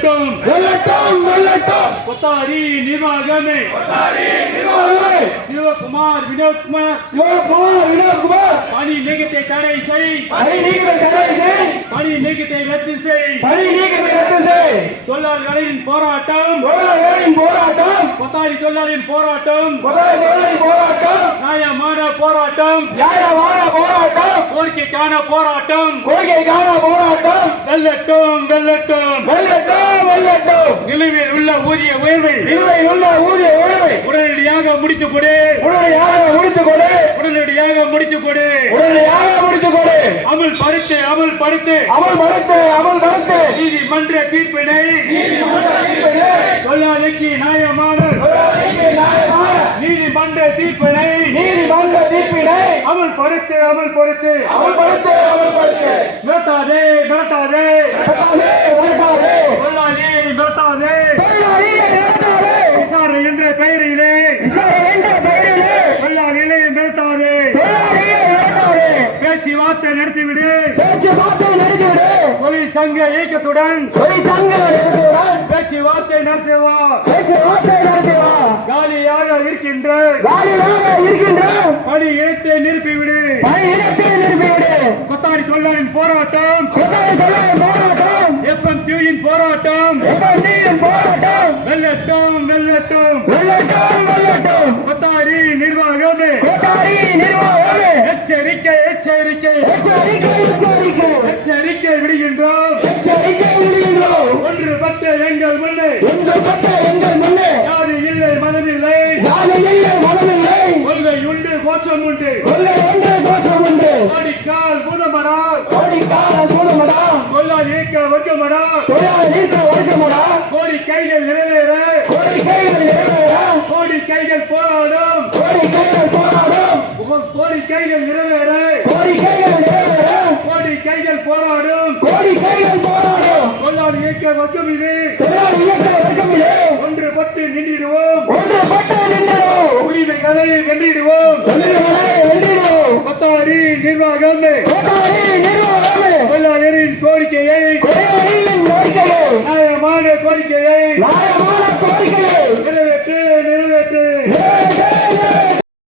வெல்லட்டும் வெல்லட்டும் வெல்லட்டும் கொத்தாரி நிர்வாகமே சிவகுமார் வினோத்குமார் பணி நீக்கத்தை தடை செய் பணி நீக்கத்தை ரத்து செய் தொழிலாளர்களின் போராட்டம் கொத்தாரி தொழிலாளரின் போராட்டம் நியாயமான போராட்டம் கோரிக்கைக்கான போராட்டம் வெல்லட்டும் வெல்லட்டும் நிலுவையில் உள்ள ஊதிய உயர்வை உடனடியாக முடித்துக் கொடு அமல்படுத்து நீதிமன்ற தீர்ப்பினை தொழிலாளிக்கு நியாயமான நீதிமன்ற தீர்ப்பினை அமல்படுத்து மிரட்டாதே தொழிலாளியை மிரட்டாதே விசாரணை என்ற பெயரிலே தொழிலாளிகளை மிரட்டாதே பேச்சுவார்த்தை நடத்திவிடு தொழிற்சங்க இயக்கத்துடன் பேச்சுவார்த்தை நடத்துவா காலியாக இருக்கின்ற பணி இனத்தை நிரப்பிவிடு கொத்தாரி தொழிலாளரின் போராட்டம் FMTயின் போராட்டம் வெல்லட்டும் கொத்தாரி நிர்வாகமே எச்சரிக்கை விடுகின்றோம் ஒன்றுபட்ட எங்கள் முன்னே யாரு இல்லை மனமில்லை கொள்கை உண்டு கோஷம் உண்டு கோடிக்கால் பூதமடா கொள்ளால் இயக்க வர்க்கமடா கோரிக்கைகள் நிறைவேற கோரிக்கைகள் போராடும் கோரிக்கைகள் நிறைவேற கோரிக்கைகள் போராடும் கொள்ளால் இயக்க வர்க்கம் இது ஒன்றுபட்டு நின்றிடுவோம் உரிமைகளை வென்றிடுவோம் கொத்தாரி நிர்வாகமே தொழிலாளரின் கோரிக்கையை நியாயமான கோரிக்கையை